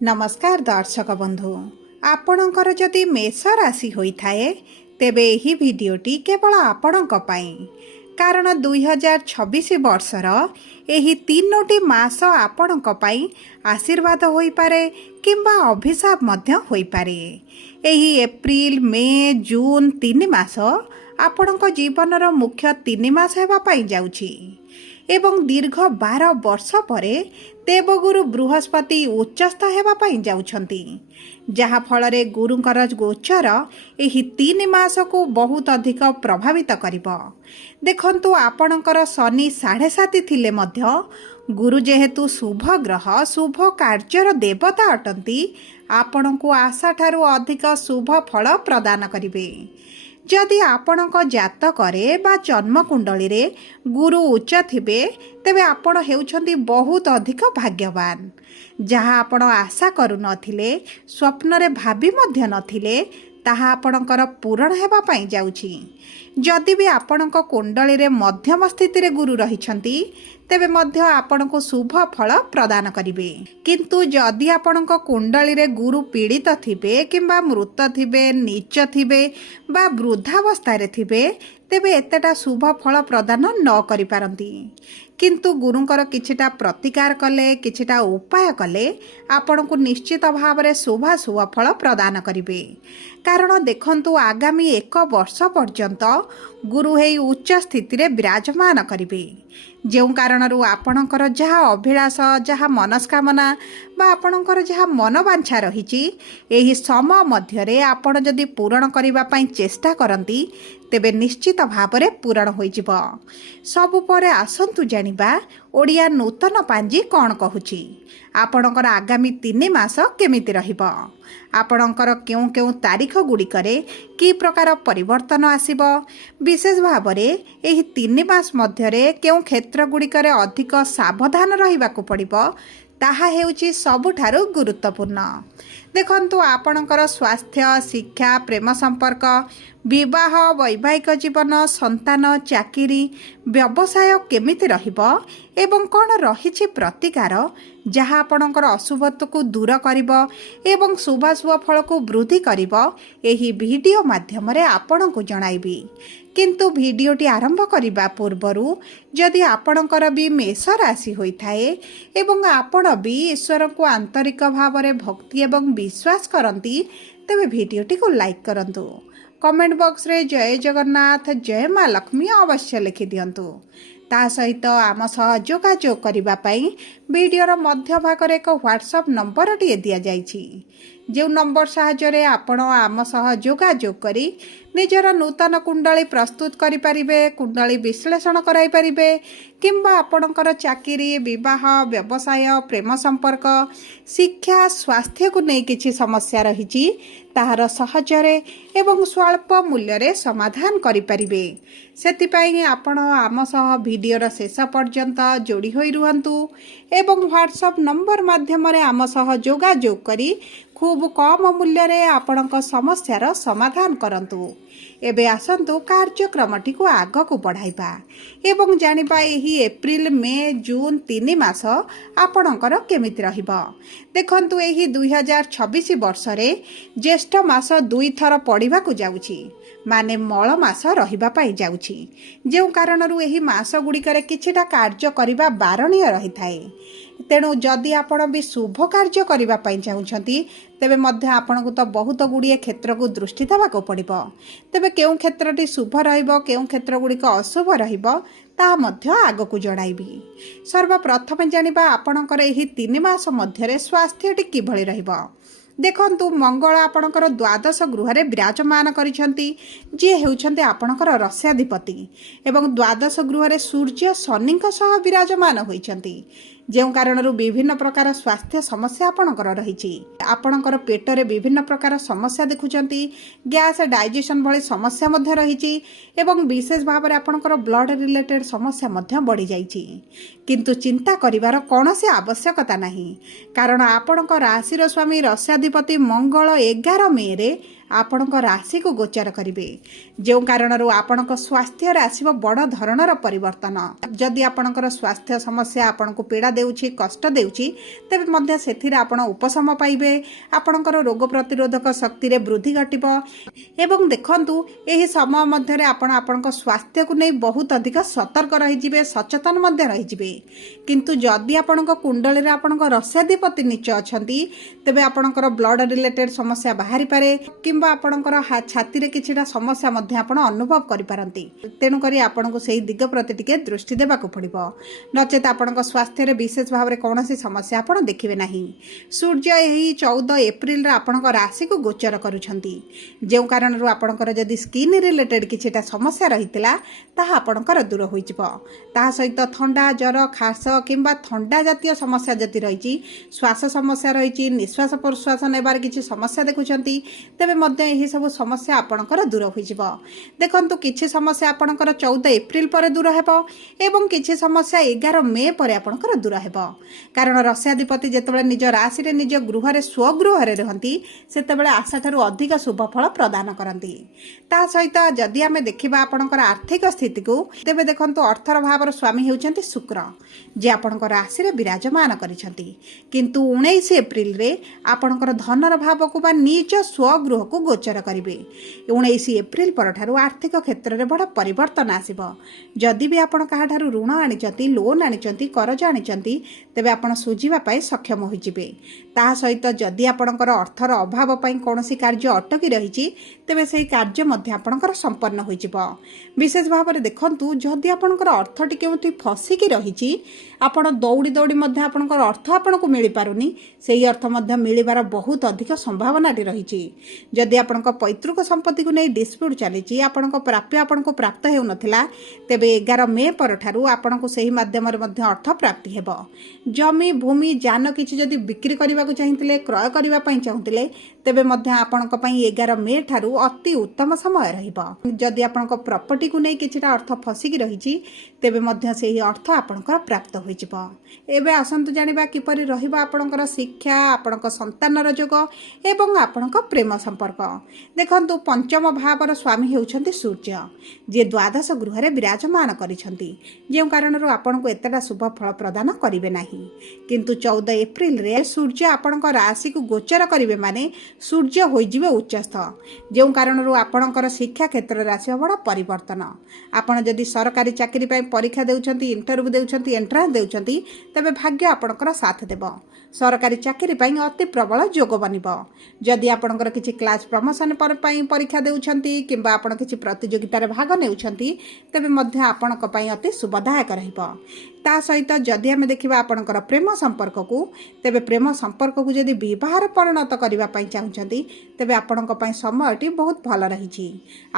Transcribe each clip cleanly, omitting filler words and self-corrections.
नमस्कार दर्शक बंधु आपणकर जदि मेष राशि होइथाए तेबे एही भिडियोटी केवल आपणक पाई कारण 2026 वर्षर एही तीनोटी मास आपणक पाई आशीर्वाद होई पारे किंबा अभिशाप मध्य होई पारे। एही एप्रिल मे जून 3 मास आपणक जीवनर मुख्य 3 मास हेबा पाई जाउछि एवं दीर्घ 12 वर्ष परे देवगुरु बृहस्पति उच्चस्थ हेबा पाई जाउछंती, जहा फलरे गुरुंकर गोचर एही 3 मास को बहुत अधिक प्रभावित करिब। देखंतु आपणकर शनि 7.5 थिले मध्य गुरु जेहेतु शुभ ग्रह शुभ कार्यर देवता अटंती आपणको आशा ठारू अधिक शुभ फल प्रदान करिवे। जदि आपणक जातकरे बा जन्म कुंडली रे गुरु उच्च थिबे तेबे आपण हेउछंती बहुत अधिक भाग्यवान, जहा आपण आशा करू नथिले स्वप्न रे भाबी मध्य नथिले ताहा आपणकर पूरण हेबा पाई जाउछि। जदि भी आपणक कुंडली रे मध्यम स्थिति रे गुरु रहिछंती तेबे मध्य आपणको शुभ फल प्रदान करिवे, किंतु जदि आपणक कुंडली रे गुरु पीड़ित थिबे किंबा मृत थिबे नीच थिबे बा वृद्धावस्था रे थिबे तेबे एतेटा शुभ फल प्रदान न करि पारंती। किंतु गुरुंकर किछिटा प्रतिकार कले किछिटा उपाय कले आपणको निश्चित भाव रे शुभ फल प्रदान करिवे। कारण देखंतु आगामी 1 वर्ष पर्यंत गुरु हेई उच्च स्थिति रे विराजमान करिवे, जो कारणरू आपणकर जहा अभिलाष जहा मनस्कामना बा आपणकर जहा मनोवांछा रहिछि एही समय मध्यरे आपण जदि पूरण करिबा पई चेष्टा करंती तेबे निश्चित भावरे पूरण होइजिब। सबु परे आसंतु जानिबा ओडिया नूतन पांजी कोन कहूछि, आपणकर आगामी 3 मास केमिति रहिब, आपणकर केउ केउ तारीख गुड़िकरे कि प्रकार परिवर्तन आसिब, विशेष भावरे एही 3 मास मध्यरे केउ क्षेत्र गुड़िकरे अधिक सावधान रहिबाकु पड़िबो ताहा हेउछि सबुठारु गुरुत्वपूर्ण। देखंतु आपणकर स्वास्थ्य शिक्षा प्रेम संपर्क विवाह वैवाहिक जीवन संतान चाकिरी व्यवसाय केमिति रहिबो एवं कोन रहिछि प्रतिकार जहा आपणकर अशुभत्व को दूर करिबो एवं शुभाशुभ फल को वृद्धि करिबो एही वीडियो माध्यम रे आपणको जणाइबी। किंतु वीडियोटी आरंभ करिबा पूर्वरु जदि आपणकर भी मेष राशि होइथाए एवं आपण भी ईश्वर को आंतरिक भाव रे भक्ति एवं विश्वास करंती तेबे वीडियोटी को लाइक करंतु, कमेंट बॉक्स रे जय जगन्नाथ जय माँ लक्ष्मी अवश्य लिखि दियंतु। ता सहित आम सह जोगाजोग करिबा पई वीडियोर मध्य भागरे एक व्हाट्सएप नंबर टिए दिया जाइछि, जो नंबर साहाय्य आपण आम सह जोगाजोग करी निजर नूतन कुंडली प्रस्तुत करि परिबे, कुंडली विश्लेषण कराई परिबे किंबा आपणकर चाकिरी विवाह व्यवसाय प्रेम संपर्क शिक्षा स्वास्थ्य को नहीं किछि समस्या रहिछि ताहार सहजरे एवं स्वल्प मूल्य रे समाधान करि परिबे। सेतिपई आपण आम सह वीडियोर शेष पर्यंत जोड़ी होई रुहंतु एवं व्हाट्सएप नंबर माध्यम रे आम सह जोगाजोग करी खूब कम मूल्य रे आपणक समस्यार समाधान करंतु। एबे आसंतु कार्यक्रमटी को आग को बढ़ाइबा एवं जानिबा एही एप्रिल मे जून 3 मास आपणकर केमिति रहिबो। देखंतु एही 2026 वर्ष रे ज्येष्ठ मास 2 थर पड़िबा को जाउछि, माने मळ मास रहिबा पाई जाउछि, जो कारणरू एही मास गुड़िकरे किछिटा कार्य करिबा बारणीय रहिथाए। तेणु जदि आपण भी शुभ कार्य करिबा पाई चाहुछंती तेबे मध्य आपणको तो बहुत गुड़िए क्षेत्र को दृष्टि देवाक पड़िबो। तेबे केउ क्षेत्रटी शुभ रहिबो केउ क्षेत्र गुड़िक अशुभ रहिबो ता मध्य आगकू जणाइबी। सर्वप्रथम जानिबा आपणकर एही 3 मास मध्यरे स्वास्थ्यटी किभଳି रहिबो। देखंतु मंगल आपणकर द्वादश गृह रे विराजमान करिसंती, जे हेउछंती आपणकर रस्याधिपति एवं द्वादश गृह रे सूर्य शनिक सह विराजमान होइछंती, जो कारणरू विभिन्न प्रकार स्वास्थ्य समस्या आपणकर रहिछि। आपणकर पेट रे विभिन्न प्रकार समस्या देखुचंती, गैस डाइजेशन भली समस्या मध्य रहिछि एवं विशेष भाव रे आपणकर ब्लड रिलेटेड समस्या मध्य बढ़ी जाइछि। किंतु चिंता करिवार कोनोसी आवश्यकता नाही, कारण आपणकर राशि रो स्वामी रस्याधिपति मंगल 11 मे रे ଆପଣଙ୍କ ରାଶିକୁ ଗୋଚର କରିବେ, ଯେଉଁ କାରଣରୁ ଆପଣଙ୍କ ସ୍ୱାସ୍ଥ୍ୟରେ ଆସିବ ବଡ଼ ଧରଣର ପରିବର୍ତ୍ତନ। ଯଦି ଆପଣଙ୍କର ସ୍ୱାସ୍ଥ୍ୟ ସମସ୍ୟା ଆପଣଙ୍କୁ ପୀଡ଼ା ଦେଉଛି, କଷ୍ଟ ଦେଉଛି, ତେବେ ମଧ୍ୟ ସେଥିରେ ଆପଣ ଉପଶମ ପାଇବେ। ଆପଣଙ୍କର ରୋଗ ପ୍ରତିରୋଧକ ଶକ୍ତିରେ ବୃଦ୍ଧି ଘଟିବ ଏବଂ ଦେଖନ୍ତୁ ଏହି ସମୟ ମଧ୍ୟରେ ଆପଣ ଆପଣଙ୍କ ସ୍ୱାସ୍ଥ୍ୟକୁ ନେଇ ବହୁତ ଅଧିକ ସତର୍କ ରହିଯିବେ, ସଚେତନ ମଧ୍ୟ ରହିଯିବେ। କିନ୍ତୁ ଯଦି ଆପଣଙ୍କ କୁଣ୍ଡଳୀରେ ଆପଣଙ୍କ ରସ୍ୟାଧିପତି ନୀଚ ଅଛନ୍ତି, ତେବେ ଆପଣଙ୍କର ବ୍ଲଡ଼ ରିଲେଟେଡ୍ ସମସ୍ୟା ବାହାରିପାରେ କିମ୍ବା ଆପଣଙ୍କର ଛାତିରେ କିଛିଟା ସମସ୍ୟା ମଧ୍ୟ ଆପଣ ଅନୁଭବ କରିପାରନ୍ତି। ତେଣୁକରି ଆପଣଙ୍କୁ ସେହି ଦିଗ ପ୍ରତି ଟିକେ ଦୃଷ୍ଟି ଦେବାକୁ ପଡ଼ିବ, ନଚେତ ଆପଣଙ୍କ ସ୍ୱାସ୍ଥ୍ୟରେ ବିଶେଷ ଭାବରେ କୌଣସି ସମସ୍ୟା ଆପଣ ଦେଖିବେ ନାହିଁ। ସୂର୍ଯ୍ୟ ଏହି 14 ଏପ୍ରିଲରେ ଆପଣଙ୍କ ରାଶିକୁ ଗୋଚର କରୁଛନ୍ତି, ଯେଉଁ କାରଣରୁ ଆପଣଙ୍କର ଯଦି ସ୍କିନ୍ ରିଲେଟେଡ୍ କିଛିଟା ସମସ୍ୟା ରହିଥିଲା ତାହା ଆପଣଙ୍କର ଦୂର ହୋଇଯିବ। ତାହା ସହିତ ଥଣ୍ଡା, ଜ୍ୱର, ଖାସ କିମ୍ବା ଥଣ୍ଡା ଜାତୀୟ ସମସ୍ୟା ଯଦି ରହିଛି, ଶ୍ୱାସ ସମସ୍ୟା ରହିଛି, ନିଶ୍ୱାସ ପ୍ରଶ୍ୱାସ ନେବାର କିଛି ସମସ୍ୟା ଦେଖୁଛନ୍ତି, ତେବେ ମଧ୍ୟ ଏହିସବୁ ସମସ୍ୟା ଆପଣଙ୍କର ଦୂର ହୋଇଯିବ। ଦେଖନ୍ତୁ କିଛି ସମସ୍ୟା ଆପଣଙ୍କର 14 ଏପ୍ରିଲ ପରେ ଦୂର ହେବ ଏବଂ କିଛି ସମସ୍ୟା 11 ମେ ପରେ ଆପଣଙ୍କର ଦୂର ହେବ। କାରଣ ରସ୍ୟାଧିପତି ଯେତେବେଳେ ନିଜ ରାଶିରେ ନିଜ ଗୃହରେ ସ୍ୱଗୃହରେ ରୁହନ୍ତି, ସେତେବେଳେ ଆଶାଠାରୁ ଅଧିକ ଶୁଭ ଫଳ ପ୍ରଦାନ କରନ୍ତି। ତା ସହିତ ଯଦି ଆମେ ଦେଖିବା ଆପଣଙ୍କର ଆର୍ଥିକ ସ୍ଥିତିକୁ, ତେବେ ଦେଖନ୍ତୁ ଅର୍ଥର ଭାବର ସ୍ୱାମୀ ହେଉଛନ୍ତି ଶୁକ୍ର, ଯିଏ ଆପଣଙ୍କ ରାଶିରେ ବିରାଜମାନ କରିଛନ୍ତି। କିନ୍ତୁ 19 ଏପ୍ରିଲରେ ଆପଣଙ୍କର ଧନର ଭାବକୁ ବା ନିଜ ସ୍ୱଗୃହକୁ ଗୋଚର କରିବେ। 19 ଏପ୍ରିଲ ପରଠାରୁ ଆର୍ଥିକ କ୍ଷେତ୍ରରେ ବଡ଼ ପରିବର୍ତ୍ତନ ଆସିବ। ଯଦି ବି ଆପଣ କାହାଠାରୁ ଋଣ ଆଣିଛନ୍ତି, ଲୋନ୍ ଆଣିଛନ୍ତି, କରଜ ଆଣିଛନ୍ତି, ତେବେ ଆପଣ ଶୁଝିବା ପାଇଁ ସକ୍ଷମ ହୋଇଯିବେ। ତାହା ସହିତ ଯଦି ଆପଣଙ୍କର ଅର୍ଥର ଅଭାବ ପାଇଁ କୌଣସି କାର୍ଯ୍ୟ ଅଟକି ରହିଛି, ତେବେ ସେହି କାର୍ଯ୍ୟ ମଧ୍ୟ ଆପଣଙ୍କର ସମ୍ପନ୍ନ ହୋଇଯିବ। ବିଶେଷ ଭାବରେ ଦେଖନ୍ତୁ, ଯଦି ଆପଣଙ୍କର ଅର୍ଥଟି କେଉଁଠି ଫସିକି ରହିଛି, ଆପଣ ଦୌଡ଼ି ଦୌଡ଼ି ମଧ୍ୟ ଆପଣଙ୍କର ଅର୍ଥ ଆପଣଙ୍କୁ ମିଳିପାରୁନି, ସେହି ଅର୍ଥ ମଧ୍ୟ ମିଳିବାର ବହୁତ ଅଧିକ ସମ୍ଭାବନାଟି ରହିଛି। ଯଦି ଆପଣଙ୍କ ପୈତୃକ ସମ୍ପତ୍ତିକୁ ନେଇ ଡିସ୍ପ୍ୟୁଟ୍ ଚାଲିଛି, ଆପଣଙ୍କ ପ୍ରାପ୍ୟ ଆପଣଙ୍କୁ ପ୍ରାପ୍ତ ହେଉନଥିଲା, ତେବେ 11 ମେ ପରଠାରୁ ଆପଣଙ୍କୁ ସେହି ମାଧ୍ୟମରେ ମଧ୍ୟ ଅର୍ଥ ପ୍ରାପ୍ତି ହେବ। ଜମି, ଭୂମି, ଯାନ କିଛି ଯଦି ବିକ୍ରି କରିବାକୁ ଚାହିଁଥିଲେ, କ୍ରୟ କରିବା ପାଇଁ ଚାହୁଁଥିଲେ, ତେବେ ମଧ୍ୟ ଆପଣଙ୍କ ପାଇଁ 11 ମେ ଠାରୁ ଅତି ଉତ୍ତମ ସମୟ ରହିବ। ଯଦି ଆପଣଙ୍କ ପ୍ରପର୍ଟିକୁ ନେଇ କିଛିଟା ଅର୍ଥ ଫସିକି ରହିଛି, ତେବେ ମଧ୍ୟ ସେହି ଅର୍ଥ ଆପଣଙ୍କର ପ୍ରାପ୍ତ ହୋଇଯିବ। ଏବେ ଆସନ୍ତୁ ଜାଣିବା କିପରି ରହିବ ଆପଣଙ୍କର ଶିକ୍ଷା, ଆପଣଙ୍କ ସନ୍ତାନର ଯୋଗ ଏବଂ ଆପଣଙ୍କ ପ୍ରେମ ସମ୍ପର୍କ। ଦେଖନ୍ତୁ, ପଞ୍ଚମ ଭାବର ସ୍ୱାମୀ ହେଉଛନ୍ତି ସୂର୍ଯ୍ୟ, ଯିଏ ଦ୍ୱାଦଶ ଗୃହରେ ବିରାଜମାନ କରିଛନ୍ତି, ଯେଉଁ କାରଣରୁ ଆପଣଙ୍କୁ ଏତେଟା ଶୁଭ ଫଳ ପ୍ରଦାନ କରିବେ ନାହିଁ। କିନ୍ତୁ 14 ଏପ୍ରିଲରେ ସୂର୍ଯ୍ୟ ଆପଣଙ୍କ ରାଶିକୁ ଗୋଚର କରିବେ ମାନେ ସୂର୍ଯ୍ୟ ହୋଇଯିବେ ଉଚ୍ଚସ୍ଥ, ଯେଉଁ କାରଣରୁ ଆପଣଙ୍କର ଶିକ୍ଷା କ୍ଷେତ୍ରରେ ଆସିବ ବଡ଼ ପରିବର୍ତ୍ତନ। ଆପଣ ଯଦି ସରକାରୀ ଚାକିରି ପାଇଁ ପରୀକ୍ଷା ଦେଉଛନ୍ତି, ଇଣ୍ଟରଭ୍ୟୁ ଦେଉଛନ୍ତି, ଏଣ୍ଟ୍ରାନ୍ସ ଦେଉଛନ୍ତି, ତେବେ ଭାଗ୍ୟ ଆପଣଙ୍କର ସାଥ ଦେବ। ସରକାରୀ ଚାକିରି ପାଇଁ ଅତି ପ୍ରବଳ ଯୋଗ ବନିବ। ଯଦି ଆପଣଙ୍କର କିଛି କ୍ଲାସ୍ ପ୍ରମୋସନ୍ ପାଇଁ ପରୀକ୍ଷା ଦେଉଛନ୍ତି କିମ୍ବା ଆପଣ କିଛି ପ୍ରତିଯୋଗିତାରେ ଭାଗ ନେଉଛନ୍ତି, ତେବେ ମଧ୍ୟ ଆପଣଙ୍କ ପାଇଁ ଅତି ଶୁଭଦାୟକ ରହିବ। ତା ସହିତ ଯଦି ଆମେ ଦେଖିବା ଆପଣଙ୍କର ପ୍ରେମ ସମ୍ପର୍କକୁ, ତେବେ ପ୍ରେମ ସମ୍ପର୍କକୁ ଯଦି ବିବାହରେ ପରିଣତ କରିବା ପାଇଁ ଚାହୁଁଛନ୍ତି, ତେବେ ଆପଣଙ୍କ ପାଇଁ ସମୟଟି ବହୁତ ଭଲ ରହିଛି।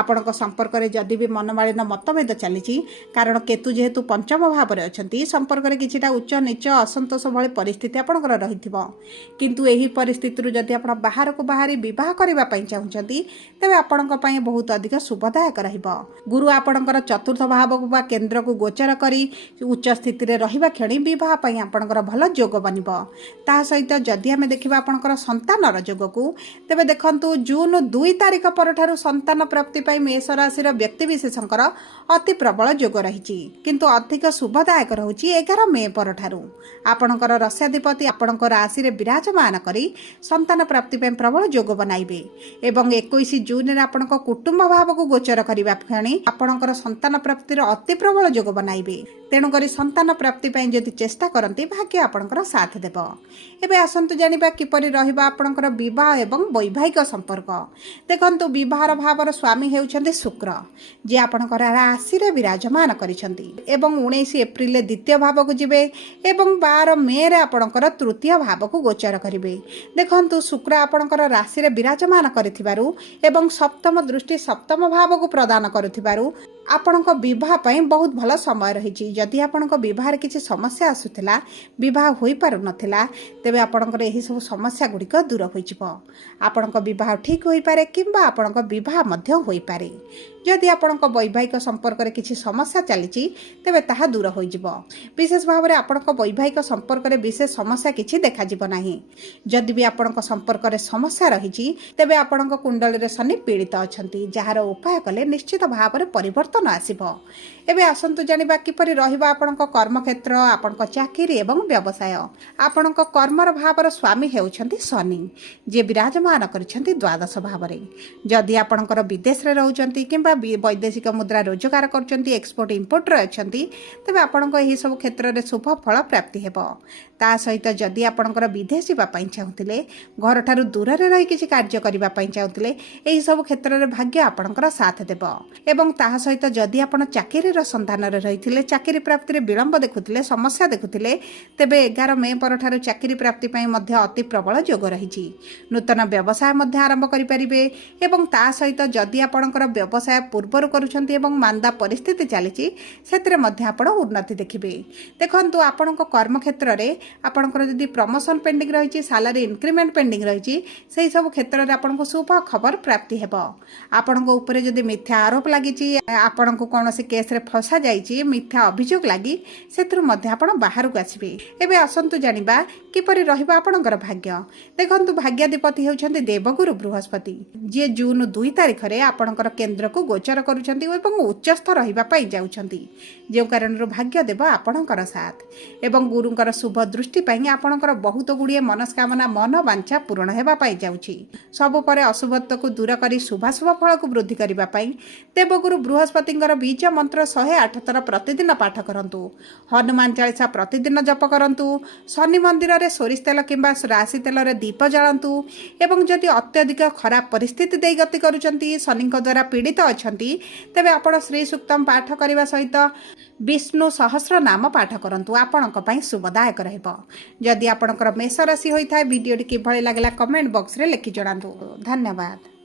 ଆପଣଙ୍କ ସମ୍ପର୍କରେ ଯଦି ବି ମନମାଳିନ ମତଭେଦ ଚାଲିଛି, କାରଣ କେତୁ ଯେହେତୁ ପଞ୍ଚମ ଭାବରେ ଅଛନ୍ତି, ସମ୍ପର୍କରେ କିଛିଟା ଉଚ୍ଚ ନିଚ ଅସନ୍ତୋଷ ଭଳି ପରିସ୍ଥିତି ଆପଣଙ୍କର ରହିଥିବ। କିନ୍ତୁ ଏହି ପରିସ୍ଥିତିରୁ ଯଦି ଆପଣ ବାହାରକୁ ବାହାରି ବିବାହ କରିବା ପାଇଁ ଚାହୁଁଛନ୍ତି, ତେବେ ଆପଣଙ୍କ ପାଇଁ ବହୁତ ଅଧିକ ଶୁଭଦାୟକ ରହିବ। ଗୁରୁ ଆପଣଙ୍କର ଚତୁର୍ଥ ଭାବକୁ ବା କେନ୍ଦ୍ରକୁ ଗୋଚର କରି ଉଚ୍ଚ ସ୍ଥିତିରେ ରହିବା କ୍ଷଣି ବିବାହ ପାଇଁ ଆପଣଙ୍କର ଭଲ ଯୋଗ ବନିବ। ତାହା ସହିତ ଯଦି ଆମେ ଦେଖିବା ଆପଣଙ୍କର ସନ୍ତାନର ଯୋଗକୁ, ତେବେ ଦେଖନ୍ତୁ ଜୁନ୍ 2 ତାରିଖ ପରଠାରୁ ସନ୍ତାନ ପ୍ରାପ୍ତି ପାଇଁ ମେଷ ରାଶିର ବ୍ୟକ୍ତିବିଶେଷଙ୍କର ଅତି ପ୍ରବଳ ଯୋଗ ରହିଛି। କିନ୍ତୁ ଅଧିକ ଶୁଭଦାୟକ ରହୁଛି 11 ମେ ପରଠାରୁ। ଆପଣଙ୍କର ରସ୍ୟାଧିପତି ଆପଣଙ୍କ ରାଶିରେ ବିରାଜମାନ କରି ସନ୍ତାନ ପ୍ରାପ୍ତି ପାଇଁ ପ୍ରବଳ ଯୋଗ ବନାଇବେ ଏବଂ 21 ଜୁନରେ ଆପଣଙ୍କ କୁଟୁମ୍ବ ଭାବକୁ ଗୋଚର କରିବା କ୍ଷଣି ଆପଣଙ୍କର ସନ୍ତାନ ପ୍ରାପ୍ତିର ଅତି ପ୍ରବଳ ଯୋଗ ବନାଇବେ। ତେଣୁକରି ସନ୍ତାନ ପ୍ରାପ୍ତି ପାଇଁ ଯଦି ଚେଷ୍ଟା କରନ୍ତି, ଭାଗ୍ୟ ଆପଣଙ୍କର ସାଥ ଦେବ। ଏବେ ଆସନ୍ତୁ ଜାଣିବା କିପରି ରହିବ ଆପଣଙ୍କର ବିବାହ ଏବଂ ବୈବାହିକ ସମ୍ପର୍କ। ଦେଖନ୍ତୁ, ବିବାହର ଭାବର ସ୍ୱାମୀ ହେଉଛନ୍ତି ଶୁକ୍ର, ଯିଏ ଆପଣଙ୍କର ରାଶିରେ ବିରାଜମାନ କରିଛନ୍ତି ଏବଂ 19 ଏପ୍ରିଲରେ ଦ୍ୱିତୀୟ ଭାବକୁ ଯିବେ ଏବଂ 12 ମେରେ ଆପଣଙ୍କର ତୃତୀୟ ଭାବକୁ ଗୋଚର କରିବେ। ଦେଖନ୍ତୁ, ଶୁକ୍ର ଆପଣଙ୍କର ରାଶିରେ ବିରାଜମାନ କରିଥିବାରୁ ଏବଂ ସପ୍ତମ ଦୃଷ୍ଟି ସପ୍ତମ ଭାବକୁ ପ୍ରଦାନ କରୁଥିବାରୁ ଆପଣଙ୍କ ବିବାହ ପାଇଁ ବହୁତ ଭଲ ସମୟ ରହିଛି। ଯଦି ଆପଣଙ୍କ ବିବାହରେ କିଛି ସମସ୍ୟା ଆସୁଥିଲା, ବିବାହ ହୋଇପାରୁନଥିଲା, ତେବେ ଆପଣଙ୍କର ଏହିସବୁ ସମସ୍ୟା ଗୁଡ଼ିକ ଦୂର ହୋଇଯିବ। ଆପଣଙ୍କ ବିବାହ ଠିକ୍ ହୋଇପାରେ କିମ୍ବା ଆପଣଙ୍କ ବିବାହ ମଧ୍ୟ ହୋଇପାରେ। जदि आपणक वैवाहिक संपर्क में किसी समस्या चली तेबे ताहा दूर हो विशेष भाव में आपणक वैवाहिक संपर्क में विशेष समस्या किसी देखा नहीं। जदि भी आपणक संपर्क में समस्या रही तेबे आपणक कुंडली में शनि पीड़ित अच्छा जार उपाय कले निश्चित भाव में परिवर्तन आसब। एबे आसंतु जानिबा किपरि रहिबा आपणक कर्मक्षेत्र आपणक चाकरी एवं व्यवसाय। आपणक कर्मर भावर स्वामी हेउछन्ति शनि जे विराजमान करिछन्ति द्वादश भाव में। जदि आपणकर विदेश रे रहउछन्ति किंबा वैदेशिक मुद्रा रोजगार करछन्ति एक्सपोर्ट इंपोर्ट रे अछन्ति तबे आपणक एही सब क्षेत्र रे शुभ फल प्राप्ति हेबो। ता सहित जदि आपणकर विदेश जीवा पई चाहुतिले घर ठारू दूर रे रही किछि कार्य करिबा पई चाहुतिले एही सब क्षेत्र रे भाग्य आपणकर साथ देबो। एवं ता सहित जदि आपण चाकरी सन्धान रही चाकरी प्राप्ति में विलंब देखुले समस्या देखुले तेबे 11 मई पर चाकरी प्राप्ति मध्य अति प्रबल योग रही। नूतन व्यवसाय आरंभ करें एवं ता सहित जदि आपणकर व्यवसाय पूर्वर करुछन्ति एवं मांदा परिस्थिति चली आपण उन्नति देखिबे। देखंतु आपणक कर्मक्षेत्र में आपणकर जदि प्रमोशन पेंडिंग रही सालारी इंक्रीमेंट पेंडिंग रही से सब क्षेत्र में आपको शुभ खबर प्राप्ति हेबो। आपणक ऊपर जदि मिथ्या आरोप लगी आपणक कौन केस रे फसा जाइए मिथ्या अभियोग लगी से बाहर को आसबे। एबे आसंतु जानिबा किपरि रहिबा आपणकर भाग्य। देखंतु भाग्याधिपति हेउछन्ति देवगुरु बृहस्पति जे जून 2 तारिख रे आपणकर केंद्र को गोचर करुछन्ति एवं उच्चस्थ रहिबा पई जाउछन्ति जे कारण भाग्य देव आपणकर साथ एवं गुरुंकर शुभ दृष्टि पई आपणकर बहुत गुड़िए मनस्कामना मन वांछा पूर्ण हेबा पई जाउछि। सब परे अशुभत्व को दूर करी शुभाशुभ फल को वृद्धि करिबा पई देवगुरु बृहस्पतिंकर बीज मंत्र 108 थर प्रतिदिन पाठ करंतु। हनुमान चालीसा प्रतिदिन जप करंतु। शनि मंदिर रे सोरिष तेल किंबा राशि तेल रे दीप जलांतु एवं जदि अत्यधिक खराब परिस्थिति दे गति करुचंती शनि द्वारा पीड़ित अछंती तेबे आपण श्री सूक्तम पाठ करने सहित विष्णु सहस्र नाम पाठ करंतु आपणक पई शुभदायक रहइबो। जदि आपणकर मेष राशि होइथाय वीडियोटी किभଳି लागला कमेंट बॉक्स रे लिखि जणांतु। धन्यवाद।